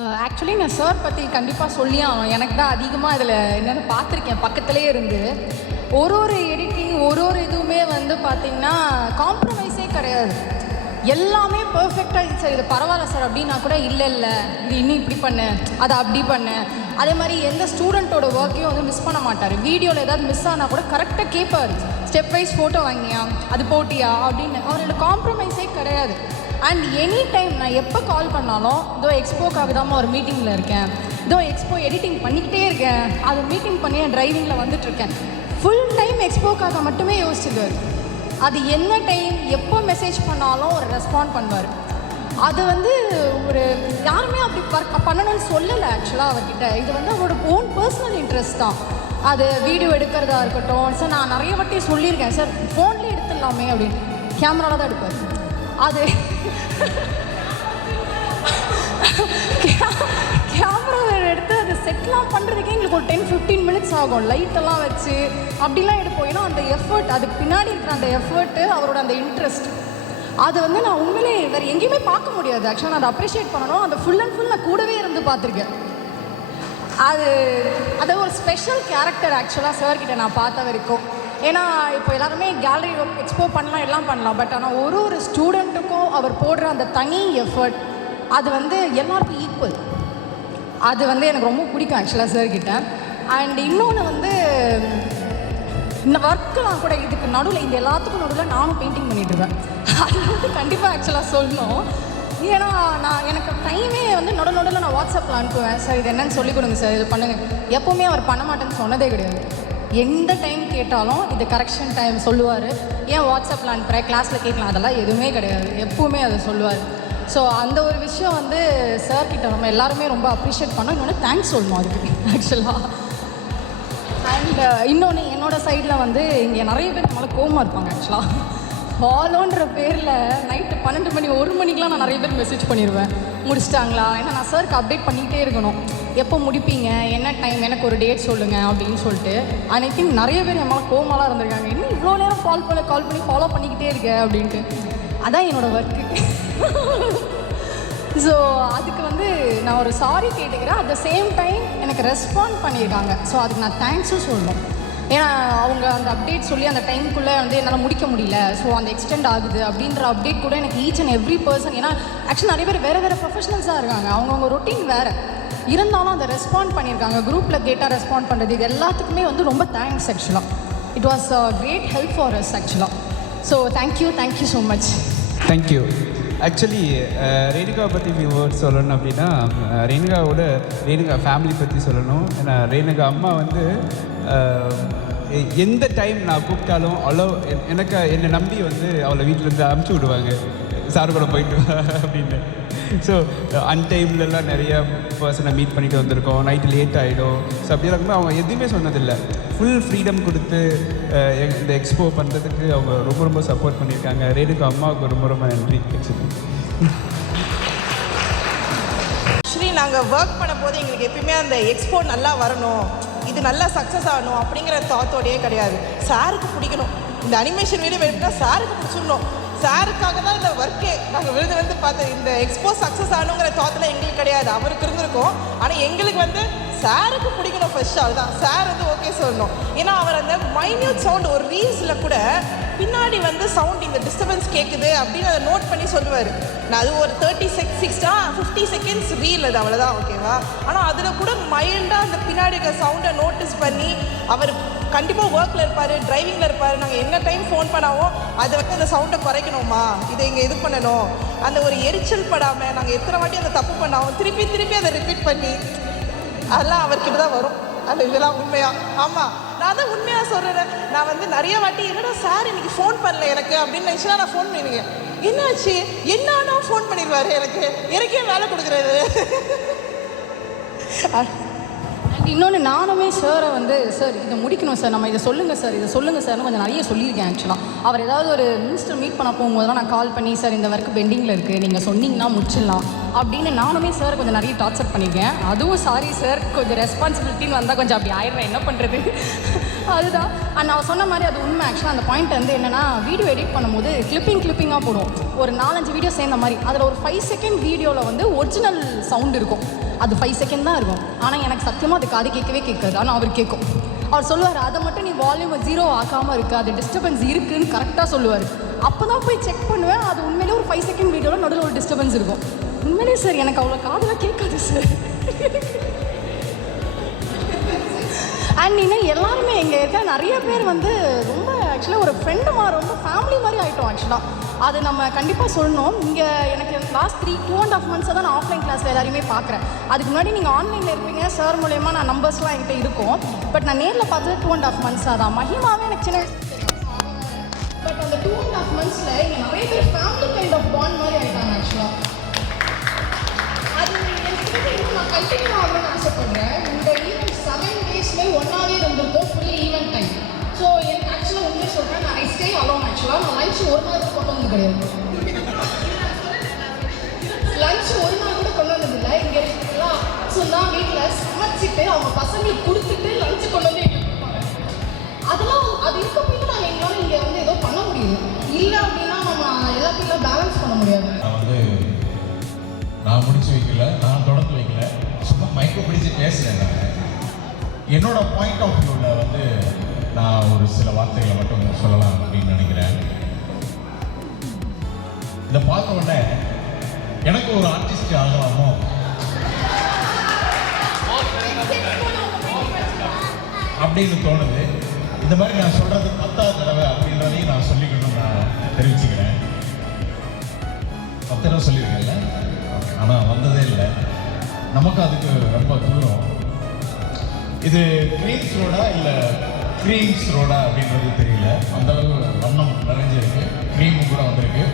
Actually நான் sir பற்றி கண்டிப்பாக சொல்லியே ஆகணும். எனக்கு தான் அதிகமாக இதில் என்னென்னு பார்த்துருக்கேன் பக்கத்துலேயே இருந்து. ஒரு எடிட்டிங் ஒரு இதுவுமே வந்து பார்த்திங்கன்னா காம்ப்ரமைஸே கிடையாது. எல்லாமே பர்ஃபெக்டாக சரி இது பரவாயில்ல சார் அப்படின்னா கூட இல்லை இது இன்னும் இப்படி பண்ணு அதை அப்படி பண்ணு. அதே மாதிரி எந்த ஸ்டூடெண்ட்டோட ஒர்க்கையும் வந்து மிஸ் பண்ண மாட்டார். வீடியோவில் ஏதாவது மிஸ் ஆனால் கூட கரெக்டாக கேட்பார். ஸ்டெப் வைஸ் ஃபோட்டோ வாங்கியா அது போட்டியா அப்படின்னு அவரோட காம்ப்ரமைஸே கிடையாது. அண்ட் எனி டைம் நான் எப்போ கால் பண்ணாலும் இதோ எக்ஸ்போக்காக தான் ஒரு மீட்டிங்கில் இருக்கேன், இதோ எக்ஸ்போ எடிட்டிங் பண்ணிக்கிட்டே இருக்கேன், அது மீட்டிங் பண்ணி என் டிரைவிங்கில் வந்துட்டுருக்கேன். ஃபுல் டைம் எக்ஸ்போக்காக மட்டுமே யோசிச்சுக்குவார். அது என்ன டைம் எப்போ மெசேஜ் பண்ணாலும் ஒரு ரெஸ்பாண்ட் பண்ணுவார். அது வந்து ஒரு யாருமே அப்படி பண்ணணும்னு சொல்லலை ஆக்சுவலாக அவர்கிட்ட. இது வந்து அவரோட ஓன் பர்சனல் இன்ட்ரெஸ்ட் தான். அது வீடியோ எடுக்கிறதா இருக்கட்டும். சார் நான் நிறைய வாட்டி சொல்லியிருக்கேன் சார் ஃபோன்லேயே எடுத்துடலாமே அப்படின்னு. கேமராவில் தான் எடுப்பார். அது கேமரா எடுத்து அது செட்லாம் பண்ணுறதுக்கே எங்களுக்கு ஒரு 10-15 மினிட்ஸ் ஆகும். லைட்டெல்லாம் வச்சு அப்படிலாம் எடுப்போம். ஏன்னா அந்த எஃபர்ட், அதுக்கு பின்னாடி இருக்கிற அந்த எஃபர்ட்டு, அவரோட அந்த இன்ட்ரெஸ்ட், அது வந்து நான் உண்மையிலே வேறு எங்கேயுமே பார்க்க முடியாது. ஆக்சுவலாக நான் அதை அப்ரிஷியேட் பண்ணணும். அந்த ஃபுல் அண்ட் ஃபுல் நான் கூடவே இருந்து பார்த்துருக்கேன். அது ஒரு ஸ்பெஷல் கேரக்டர் ஆக்சுவலாக சார்கிட்ட நான் பார்த்த வரைக்கும். ஏன்னா இப்போ எல்லாருமே கேலரி எக்ஸ்போ பண்ணலாம் எல்லாம் பண்ணலாம். பட் ஆனால் ஒரு ஸ்டூடெண்ட்டுக்கும் அவர் போடுற அந்த தனி எஃபர்ட் அது வந்து எல்லாருக்கும் ஈக்குவல். அது வந்து எனக்கு ரொம்ப பிடிக்கும் ஆக்சுவலாக சார்கிட்ட. அண்ட் இன்னொன்று வந்து இந்த ஒர்க்கெலாம் கூட இதுக்கு நடுவில் இந்த எல்லாத்துக்கும் நடுவில் நானும் பெயிண்டிங் பண்ணிட்டுருவேன். அது வந்து கண்டிப்பாக ஆக்சுவலாக சொல்லணும். ஏன்னா எனக்கு டைமே வந்து நடுவில் நான் வாட்ஸ்அப்பில் அனுப்புவேன். சார் இது என்னன்னு சொல்லிக் கொடுங்க சார், இது பண்ணுங்கள். எப்போவுமே அவர் பண்ண மாட்டேன்னு சொன்னதே கிடையாது. எந்த டைம் கேட்டாலும் இது கரெக்ஷன் டைம் சொல்லுவார். ஏன் வாட்ஸ்அப்பில் அனுப்புகிறேன், கிளாஸில் கேட்கலாம், அதெல்லாம் எதுவுமே கிடையாது. எப்போவுமே அதை சொல்லுவார். ஸோ அந்த ஒரு விஷயம் வந்து சார்கிட்ட நம்ம எல்லாருமே ரொம்ப அப்ரிஷியேட் பண்ணோம். இன்னொன்று தேங்க்ஸ் சொல்லணும் அதுக்கு ஆக்சுவலாக. அண்ட் இன்னொன்று என்னோடய சைடில் வந்து இங்கே நிறைய பேர் நம்மளால கோவமாக இருப்பாங்க. ஆக்சுவலாக ஃபாலோன்ற பேரில் நைட்டு 12 மணி 1 மணிக்கெலாம் நான் நிறைய பேர் மெசேஜ் பண்ணிடுவேன், முடிச்சிட்டாங்களா. ஏன்னா நான் சாருக்கு அப்டேட் பண்ணிக்கிட்டே இருக்கணும், எப்போ முடிப்பீங்க, என்ன டைம், எனக்கு ஒரு டேட் சொல்லுங்கள் அப்படின்னு சொல்லிட்டு. ஐ திங்க் நிறைய பேர் நம்மளால் கோவமாலாம் இருந்திருக்காங்க. இன்னும் இவ்வளோ நேரம் கால் பண்ணி ஃபாலோ பண்ணிக்கிட்டே இருக்கேன் அப்படின்ட்டு. அதான் என்னோடய ஒர்க்கு. ஸோ அதுக்கு வந்து நான் ஒரு சாரி கேட்டுக்கிறேன். அட் த சேம் டைம் எனக்கு ரெஸ்பாண்ட் பண்ணியிருக்காங்க. ஸோ அதுக்கு நான் தேங்க்ஸும் சொல்லணும். ஏன்னா அவங்க அந்த அப்டேட் சொல்லி அந்த டைமுக்குள்ளே வந்து என்னால் முடிக்க முடியல, ஸோ அந்த எக்ஸ்டெண்ட் ஆகுது அப்படின்ற அப்டேட் கூட எனக்கு ஈச் அண்ட் எவ்ரி பர்சன். ஏன்னா ஆக்சுவலி நிறைய பேர் வேறு ப்ரொஃபஷனல்ஸாக இருக்காங்க, அவங்கவுங்க ரொட்டீன் வேறு இருந்தாலும் அதை ரெஸ்பாண்ட் பண்ணியிருக்காங்க. குரூப்பில் கேட்டால் ரெஸ்பாண்ட் பண்ணுறது, இது எல்லாத்துக்குமே வந்து ரொம்ப தேங்க்ஸ் ஆக்சுவலாக. It was a great help for us ஆக்சுவலாக. So thank you so much. Thank you. Actually ரேணுகாவை பற்றி வேர்ட்ஸ் சொல்லணும் அப்படின்னா, ரேணுகா ஃபேமிலி பற்றி சொல்லணும். ஏன்னா ரேணுகா அம்மா வந்து எந்த டைம் நான் கூப்பிட்டாலும் எனக்கு என்னை நம்பி வந்து அவளை வீட்டிலேருந்து அனுப்பிச்சி விடுவாங்க, சார் கூட போயிட்டு அப்படின்னு. ஸோ அன்டைம்லலாம் நிறையா பர்சனை மீட் பண்ணிட்டு வந்திருக்கோம், நைட்டு லேட் ஆகிடும். ஸோ அப்படிலாம் இருக்கும்போது அவங்க எதுவுமே சொன்னதில்லை. ஃபுல் ஃப்ரீடம் கொடுத்து இந்த எக்ஸ்போ பண்ணுறதுக்கு அவங்க ரொம்ப சப்போர்ட் பண்ணியிருக்காங்க. ரேணுகா அம்மாவுக்கு ரொம்ப நன்றி. ஆக்சுவலி நாங்கள் ஒர்க் பண்ண போது எங்களுக்கு எப்பயுமே அந்த எக்ஸ்போ நல்லா வரணும், இது நல்லா சக்ஸஸ் ஆகணும் அப்படிங்கிற தாத்தோடையே கிடையாது. சாருக்கு பிடிக்கணும், இந்த அனிமேஷன் வீடியோ எடுத்தால் சாருக்கு பிடிச்சிடணும், சாருக்காக தான் இந்த ஒர்க்கே நாங்கள் விழுந்து பார்த்தோம். இந்த எக்ஸ்போ சக்ஸஸ் ஆகணுங்கிற தாத்தில் எங்களுக்கு கிடையாது, அவருக்கு இருந்திருக்கோம். ஆனால் எங்களுக்கு வந்து சாருக்கு பிடிக்கணும் ஃபர்ஸ்ட். அதுதான் சார் வந்து ஓகே சொல்லணும். ஏன்னா அவர் அந்த மைன்யூட் சவுண்ட் ஒரு ரீல்ஸில் கூட பின்னாடி வந்து சவுண்ட் இந்த டிஸ்டர்பன்ஸ் கேட்குது அப்படின்னு அதை நோட் பண்ணி சொல்லுவார். நான் அது ஒரு 50 செகண்ட்ஸ் ரீல், அது அவ்வளோதான், ஓகேவா. ஆனால் அதில் கூட மைல்டாக அந்த பின்னாடி இருக்க சவுண்டை நோட்டீஸ் பண்ணி அவர் கண்டிப்பாக ஒர்க்கில் இருப்பார், டிரைவிங்கில் இருப்பார். நாங்கள் என்ன டைம் ஃபோன் பண்ணாவும் அதை வந்து அந்த சவுண்டை குறைக்கணுமா, இதை இங்கே இது பண்ணணும், அந்த ஒரு எரிச்சல் படாமல் நாங்கள் எத்தனை வாட்டி அந்த தப்பு பண்ணாவும் திருப்பி அதை ரிப்பீட் பண்ணி அதெல்லாம் அவர்கிட்ட தான் வரும். அது இதெல்லாம் உண்மையாக. ஆமாம், நான் தான் உண்மையாக சொல்கிறேன். நான் வந்து நிறைய வாட்டி என்னடா சார் இன்னைக்கு ஃபோன் பண்ணல எனக்கு அப்படின்னு நினச்சினா நான் ஃபோன் பண்ணிடுவேன். என்னாச்சு என்னன்னா ஃபோன் பண்ணிடுவார், எனக்கே வேலை கொடுக்குறது. இன்னொன்று நானுமே சாரை வந்து சார் இதை முடிக்கணும் சார், நம்ம இதை சொல்லுங்கள் சார்னு கொஞ்சம் நிறைய சொல்லியிருக்கேன். ஆக்சுவலாக அவர் ஏதாவது ஒரு மினிஸ்டர் மீட் பண்ண போகும்போதெல்லாம் நான் கால் பண்ணி சார் இந்த ஒர்க் பெண்டிங்கில் இருக்குது, நீங்கள் சொன்னீங்கன்னா முடிச்சிடலாம் அப்படின்னு நானுமே சார் கொஞ்சம் நிறைய டார்ச்சர் பண்ணியிருக்கேன். அதுவும் சாரி சார், கொஞ்சம் ரெஸ்பான்சிபிலிட்டின்னு வந்தால் கொஞ்சம் அப்படி ஆயிடுறேன், என்ன பண்ணுறது. அதுதான் நான் சொன்ன மாதிரி அது உண்மை. ஆக்சுவலாக அந்த பாயிண்ட் வந்து என்னென்னா, வீடியோ எடிட் பண்ணும்போது கிளிப்பிங்காக போடும். ஒரு 4-5 வீடியோ சேர்ந்த மாதிரி அதில் ஒரு 5 செகண்ட் வீடியோவில் வந்து ஒரிஜினல் சவுண்ட் இருக்கும். அது 5 செகண்ட் தான் இருக்கும். ஆனால் எனக்கு சத்தியமாக அது காது கேட்கவே கேட்காது. ஆனால் அவர் கேட்கும். அவர் சொல்லுவார், அதை மட்டும் நீ வால்யூமை 0 ஆக்காமல் இருக்கு, அது டிஸ்டர்பன்ஸ் இருக்குன்னு கரெக்டாக சொல்லுவார். அப்போ தான் போய் செக் பண்ணுவேன், அது உண்மையிலே ஒரு 5 செகண்ட் வீடியோவில் நடுவில் ஒரு டிஸ்டர்பன்ஸ் இருக்கும். உண்மையிலே சார் எனக்கு அவ்வளோ காதில் கேட்காது சார். அண்ட் இன்னும் எல்லாருமே இங்கே இருக்க நிறைய பேர் வந்து ரொம்ப ஆக்சுவலாக ஒரு ஃப்ரெண்டுமா, ரொம்ப ஃபேமிலி மாதிரி ஆகிட்டோம் ஆக்சுவலாக. அது நம்ம கண்டிப்பாக சொல்லணும். இங்கே எனக்கு லாஸ்ட் 2.5 மந்த்ஸாக தான் நான் ஆஃப்லைன் கிளாஸில் எல்லாரையுமே பார்க்குறேன். அதுக்கு முன்னாடி நீங்கள் ஆன்லைனில் இருப்பீங்க, சார் மூலயமா நான் நம்பர்ஸ்லாம் என்கிட்ட இருக்கும். பட் நான் நேரில் பார்த்தது 2.5 மந்த்ஸாக தான். மஹிமாவே எனக்கு சின்ன பட் அந்த 2.5 மந்த்ஸில் இங்கே நிறைய பேர் ஃபேமிலி கைண்ட் ஆஃப் பாண்ட் மாதிரி ஆகிட்டாங்க ஆக்சுவலாக. அது இன்னும் நான் கண்டினியூ ஆகணும்னு ஆசைப்படுறேன். இந்த ஈவெண்ட் 7 டேஸ்மே ஒன்றாவே இருந்திருக்கும், ஃபுல்லி ஈவெண்ட் டைம். ஸோ எனக்கு ஆக்சுவலாக உண்மையை சொல்கிறேன், நான் ஐ ஸ்டே அலோன் ஆக்சுவலாக. நான் லஞ்ச் ஒரு நாள் கொண்டு வந்தது கிடையாது. லஞ்ச் ஒரு நாள் கூட கொண்டு வந்ததில்லை. இங்கே இருக்கலாம் சொன்னால் வீட்டில் சமைச்சிட்டு அவங்க பசங்களுக்கு கொடுத்துட்டு லஞ்சு கொண்டு வந்து எங்களுக்கு கொடுப்பாங்க. அதெல்லாம் அது இருக்க போயிட்டு நாங்கள் எங்களால் இங்கே வந்து ஏதோ பண்ண முடியுது. இல்லை அப்படின்னா நம்ம எல்லாத்தையும் பேலன்ஸ் பண்ண முடியாது. நான் முடிச்சு வைக்கல, நான் தொடர்ந்து வைக்கல, சும்மா மைக்கை பிடிச்சி பேசுகிறேன். நான் என்னோட பாயிண்ட் ஆஃப் வியூவில் வந்து நான் ஒரு சில வார்த்தைகளை மட்டும் சொல்லலாம் அப்படின்னு நினைக்கிறேன். இதை பார்த்த உடனே எனக்கு ஒரு ஆர்டிஸ்ட் ஆகலாமோ அப்படின்னு தோணுது. இந்த மாதிரி நான் சொல்கிறது 10வது தடவை அப்படின்றதையும் நான் சொல்லிக்கணும்னு நான் தெரிவிச்சுக்கிறேன். 10 தடவை சொல்லியிருக்கேன்ல, ஆனால் வந்ததே இல்லை. நமக்கு அதுக்கு ரொம்ப தூரம். இது க்ரீம்ஸ் ரோடா இல்லை க்ரீம்ஸ் ரோடா அப்படின்றது தெரியல. அந்தளவு வண்ணம் நிறைஞ்சிருக்கு. க்ரீமும் கூட வந்திருக்கு.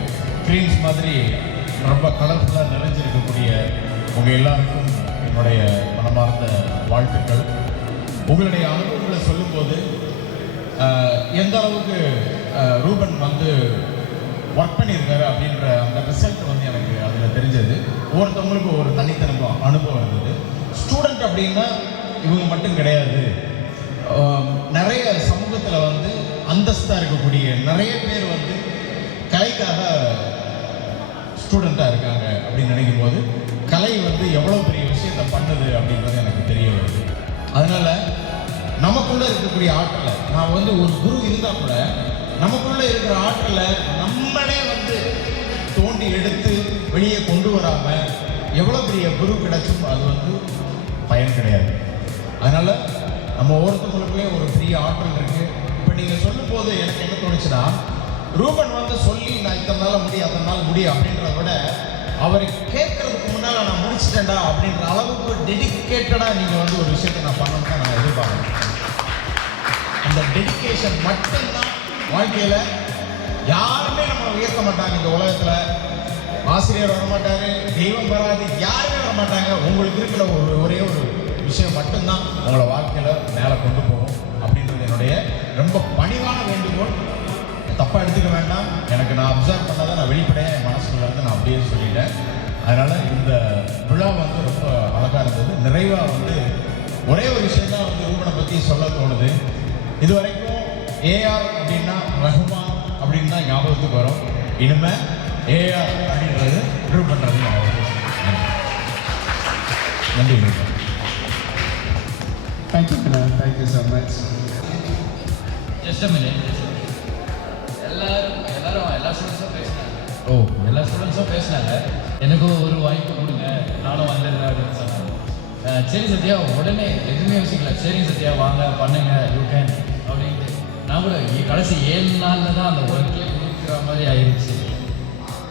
க்ரீம்ஸ் மாதிரி ரொம்ப கலர்ஃபுல்லாக நிறைஞ்சிருக்கக்கூடிய உங்கள் எல்லாருக்கும் என்னுடைய மனமார்ந்த வாழ்த்துக்கள். உங்களுடைய அனுபவங்களை சொல்லும்போது எந்த அளவுக்கு ரூபன் வந்து ஒர்க் பண்ணியிருக்காரு அப்படின்ற அந்த ரிசல்ட் வந்து எனக்கு அதில் தெரிஞ்சது. ஒவ்வொருத்தவங்களுக்கு ஒரு தனித்தனி அனுபவம் இருந்தது. ஸ்டூடெண்ட் அப்படின்னா இவங்க மட்டும் கிடையாது. நிறைய சமூகத்தில் வந்து அந்தஸ்தாக இருக்கக்கூடிய நிறைய பேர் வந்து கலைக்காக ஸ்டூடெண்ட்டாக இருக்காங்க அப்படின்னு நினைக்கும் போது கலை வந்து எவ்வளோ பெரிய விஷயத்தை பண்ணுது அப்படின்றது எனக்கு தெரிய வருது. அதனால் நமக்குள்ளே இருக்கக்கூடிய ஆற்றலை, நான் வந்து ஒரு குரு இருந்தால் கூட நமக்குள்ளே இருக்கிற ஆற்றலை நம்மளே வந்து தோண்டி எடுத்து வெளியே கொண்டு வராமல் எவ்வளோ பெரிய குரு கிடைச்சும் அது வந்து பயன் கிடையாது. அதனால் நம்ம ஒவ்வொருத்தவங்களுக்குள்ளே ஒரு பெரிய ஆற்றல் இருக்குது. இப்போ நீங்கள் சொல்லும் போது எனக்கு என்ன தோணுச்சுன்னா, ரூபன் வந்து சொல்லி நான் இத்தனை நாள் முடியும் அத்தனை நாள் முடியும் அப்படின்றத விட அவர் கேட்கறதுக்கு முன்னால் நான் முடிச்சிட்டேன்டா அப்படின்ற அளவுக்கு டெடிக்கேட்டடாக நீங்கள் வந்து ஒரு விஷயத்தை நான் பண்ணணும்னு தான் நான் எதிர்பார்க்குறேன். அந்த டெடிக்கேஷன் மட்டும்தான் வாழ்க்கையில் யாருமே நம்ம உயர்த்த மாட்டாங்க. இந்த உலகத்தில் ஆசிரியர் வரமாட்டாங்க, தெய்வம் வராது, யாருமே வரமாட்டாங்க. உங்களுக்கு இருக்கிற ஒரே ஒரு விஷயம் மட்டும்தான் உங்களை வாழ்க்கையில் மேலே கொண்டு போகும் அப்படின்றது என்னுடைய ரொம்ப பணிவான வேண்டுகோள். தப்பாக எடுத்துக்க வேண்டாம். எனக்கு நான் அப்சர்வ் பண்ணதை நான் வெளிப்படையாக என் மனசுக்குள்ள இருந்து நான் அப்படியே சொல்லிட்டேன். அதனால் இந்த விழா வந்து ரொம்ப அழகாக இருந்தது. நிறைவாக வந்து ஒரே ஒரு விஷயம் தான் வந்து ரூபனை பற்றி சொல்ல தோணுது. இது வரைக்கும் ஏஆர் அப்படின்னா ரஹ்மான் அப்படின்னு தான் ஞாபகத்துக்கு வரும். இனிமேல் ஏஆர் அப்படின்றது ரூபன் ரவி ஞாபகம். நன்றி ரூபன். தேங்க்யூ கண்ணா, thank you so much. Just a minute. எல்லா ஸ்டூடெண்ட்ஸும் பேசினாங்க. எல்லா ஸ்டூடெண்ட்ஸும் பேசினாங்க. எனக்கும் ஒரு வாய்ப்பு கொடுங்க, நானும் வந்துடுறேன் அப்படின்னு சொன்னாங்க. சரி சத்யா, உடனே எதுவுமே யோசிக்கல. சரி சத்யா வாங்க பண்ணுங்க, யூ கேன் அப்படின்ட்டு. நான் கூட கடைசி 7 நாளில் தான் அந்த ஒர்க்கே கொடுக்குற மாதிரி ஆயிடுச்சு.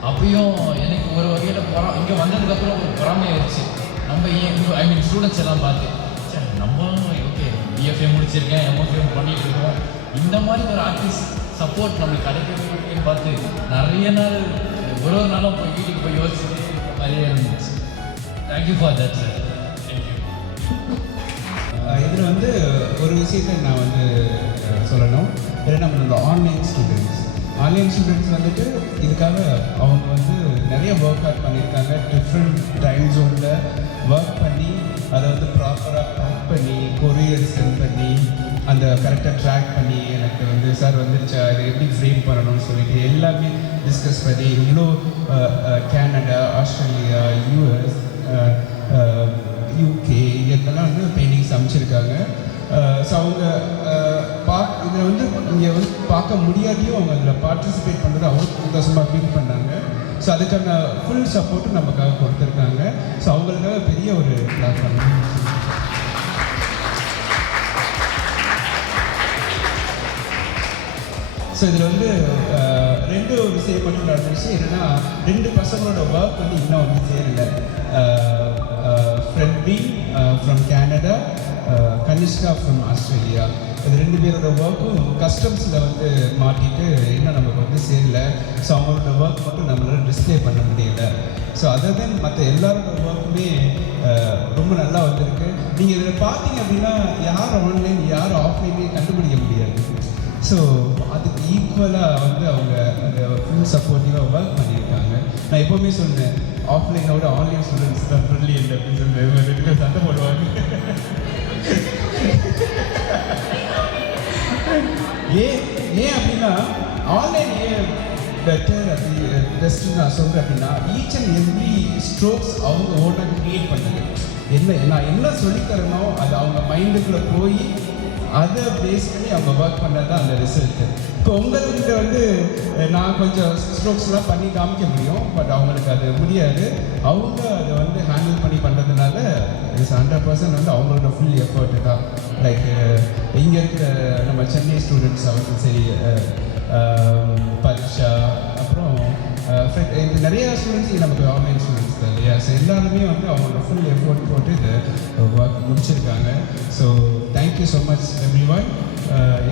அப்பயும் எனக்கு ஒரு வகையில் இங்கே வந்ததுக்கப்புறம் ஒரு பொறாமை ஆயிடுச்சு. நம்ம ஸ்டூடெண்ட்ஸ் எல்லாம் பார்த்து சரி நம்மளும் ஓகே பிஎஃப்ஏ முடிச்சிருக்கேன், எம்எஃப்ஏ பண்ணிட்டு இருக்கோம், இந்த மாதிரி ஒரு ஆர்டிஸ்ட் சப்போர்ட் நம்மளுக்கு கிடைக்கிறதுன்னு பார்த்து நிறைய நாள் ஒரு நாளும் போய் வீட்டுக்கு போய் யோசிச்சுட்டு இருக்க மாதிரியே இருந்துச்சு. Thank you for that sir. Thank you. இதில் வந்து ஒரு விஷயத்தை நான் வந்து சொல்லணும். ஏன்னா நம்மளோட ஆன்லைன் ஸ்டூடெண்ட்ஸ் வந்துட்டு இதுக்காக அவங்க வந்து நிறைய ஒர்க் அவுட் பண்ணியிருக்காங்க. டிஃப்ரெண்ட் டைம் ஜோனில் ஒர்க் பண்ணி அதை வந்து ப்ராப்பராக பேக் பண்ணி கொரியர் சென்ட் பண்ணி அந்த கரெக்டாக ட்ராக் பண்ணி எனக்கு வந்து சார் வந்துருச்சா, அதை எப்படி ஃப்ரேம் பண்ணணும்னு சொல்லிட்டு எல்லாமே டிஸ்கஸ் பண்ணி இவ்வளோ கனடா, ஆஸ்திரேலியா, யூஎஸ், யூகே இதெல்லாம் வந்து பெயிண்டிங்ஸ் அமைச்சிருக்காங்க. ஸோ அவங்க இதில் வந்து இங்கே வந்து பார்க்க முடியாதையும் அவங்க அதில் பார்ட்டிசிபேட் பண்ணுறது அவங்க சந்தோஷமாக ஃபீல் பண்ணாங்க. ஸோ அதுக்கான ஃபுல் சப்போர்ட்டும் நமக்காக கொடுத்துருக்காங்க. ஸோ அவங்களுக்காக பெரிய ஒரு கிளாஸ் பண்ணாங்க. ஸோ இதில் வந்து 2 விஷயம் மட்டும் நடந்துச்சு. என்னென்னா 2 பசங்களோட ஒர்க் வந்து இன்னும் வந்து சேரலை. ஃப்ரெட்ரி from Canada, Kanishka from Australia. இது 2 பேரோட ஒர்க்கும் கஸ்டம்ஸில் வந்து மாட்டிட்டு இன்னும் நமக்கு வந்து சேரலை. ஸோ அவங்களோட ஒர்க் மட்டும் நம்மளால் டிஸ்பிளே பண்ண முடியல. ஸோ அதர் தென் மற்ற எல்லாரோட ஒர்க்குமே ரொம்ப நல்லா வந்திருக்கு. நீங்கள் இதில் பார்த்தீங்க அப்படின்னா யார் ஆன்லைன் யார் ஆஃப்லைனே கண்டுபிடிக்க முடியாது. ஸோ அதுக்கு ஈக்குவலாக வந்து அவங்க அந்த ஃபுல் சப்போர்ட்டிவாக ஒர்க் பண்ணியிருக்காங்க. நான் எப்போவுமே சொன்னேன், ஆஃப்லைனோட ஆன்லைன் ஸ்டூடெண்ட்ஸ் தான் ப்ரில்லியன்ட் அப்படின்னு சொல்லி 2 பேர் சண்டை போடுவாங்க. ஏன் அப்படின்னா ஆன்லைன் ஏன் பெட்டர் அப்படி பெஸ்ட்டு நான் சொல்கிறேன் அப்படின்னா, ஈச் அண்ட் எவ்ரி ஸ்ட்ரோக்ஸ் அவங்க ஓனாக க்ரியேட் பண்ணது. நான் என்ன சொல்லித்தரனோ அது அவங்க மைண்டுக்குள்ளே போய் அதை பேஸ் பண்ணி அவங்க ஒர்க் பண்ணது தான் அந்த ரிசல்ட்டு. இப்போ உங்கள்கிட்ட வந்து நான் கொஞ்சம் ஸ்ட்ரோக்ஸ்லாம் பண்ணி காமிக்க முடியும், பட் அவங்களுக்கு அது முடியாது. அவங்க அதை வந்து ஹேண்டில் பண்ணி பண்ணுறதுனால இட்ஸ் 100% வந்து அவங்களோட ஃபுல் எஃபர்ட்டு தான். லைக் இங்கே இருக்கிற நம்ம சென்னை ஸ்டூடெண்ட்ஸ் அவங்களும் சரி, பரிஷா, அப்புறம் இது நிறையா ஸ்டூடெண்ட்ஸ் நமக்கு ஆன்லைன் ஸ்டூடெண்ட்ஸ் தான் இல்லையா. ஸோ எல்லாருமே வந்து அவங்களோட ஃபுல் எஃபோர்ட் போட்டு இதை ஒர்க் முடிச்சிருக்காங்க. So thank you so much everyone.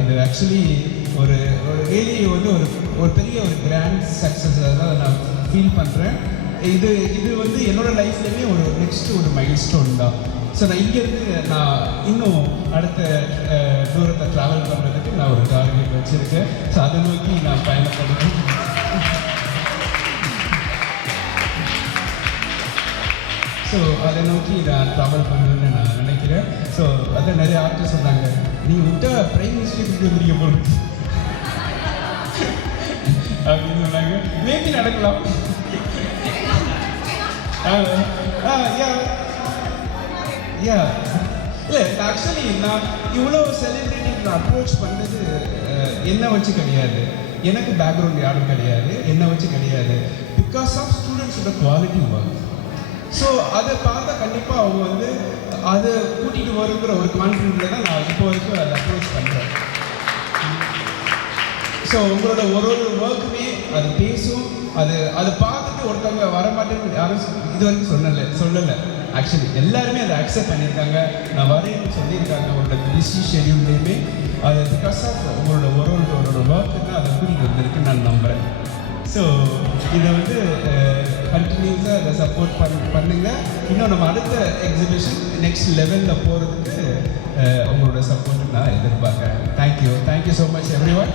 இது ஆக்சுவலி ஒரு ரியலி வந்து ஒரு பெரிய ஒரு கிராண்ட் சக்ஸஸ் தான் நான் ஃபீல் பண்ணுறேன். இது வந்து என்னோடய லைஃப்லேயுமே ஒரு நெக்ஸ்ட் ஒரு மைல் ஸ்டோன் தான். ஸோ நான் இங்கேருந்து நான் இன்னும் அடுத்த தூரத்தை ட்ராவல் பண்ணுறதுக்கு நான் ஒரு டார்கெட் வச்சுருக்கேன். ஸோ அதை நோக்கி நான் பயணப்படுறேன். ஸோ அதை நோக்கி நான் ட்ராவல் பண்ணணும்னு நான் நினைக்கிறேன். ஸோ அதை நிறைய ஆர்டிஸ்ட் சொன்னாங்க, நீங்கள் விட்டா பிரைம் மினிஸ்டருக்கு வந்துருக்க போல அப்படின்னு சொன்னாங்க. மேபி நடக்கலாம். இல்லை ஆக்சுவலி நான் இவ்வளோ செலிப்ரிட்டி நான் அப்ரோச் பண்ணது என்னை வச்சு கிடையாது, எனக்கு பேக்ரவுண்ட் யாரும் கிடையாது, என்னை வச்சு கிடையாது. பிகாஸ் ஆஃப் ஸ்டூடெண்ட்ஸோட குவாலிட்டி ஒர்க். ஸோ அதை பார்த்தா கண்டிப்பாக அவங்க வந்து அதை கூட்டிகிட்டு வருங்கிற ஒரு கான்ஃபிடென்ட்டில் தான் நான் இப்போ வரைக்கும் அதை அப்ரோச் பண்ணுறேன். ஸோ உங்களோட ஒரு ஒர்க்குமே அது பேசும். அதை பார்த்துட்டு ஒருத்தவங்க வரமாட்டேன்னு யாரும் இது வரைக்கும் சொல்லலை. ஆக்சுவலி எல்லாருமே அதை அக்செப்ட் பண்ணியிருக்காங்க. நான் வரேன்னு சொல்லியிருக்காங்க. உங்களோட பிஸி ஷெடியூல்லையுமே அது பிகாஸ் ஆஃப் உங்களோட ஒரு ஒர்க்குன்னா அதை கூட்டிகிட்டு வந்திருக்குன்னு நான் நம்புகிறேன். ஸோ இதை வந்து கண்டினியூஸாக அதை சப்போர்ட் பண்ணுங்க. இன்னும் நம்ம அடுத்த எக்ஸிபிஷன் நெக்ஸ்ட் லெவலில் போகிறதுக்கு உங்களோட சப்போர்ட் நான் எதிர்பார்க்குறேன். Thank you so much everyone.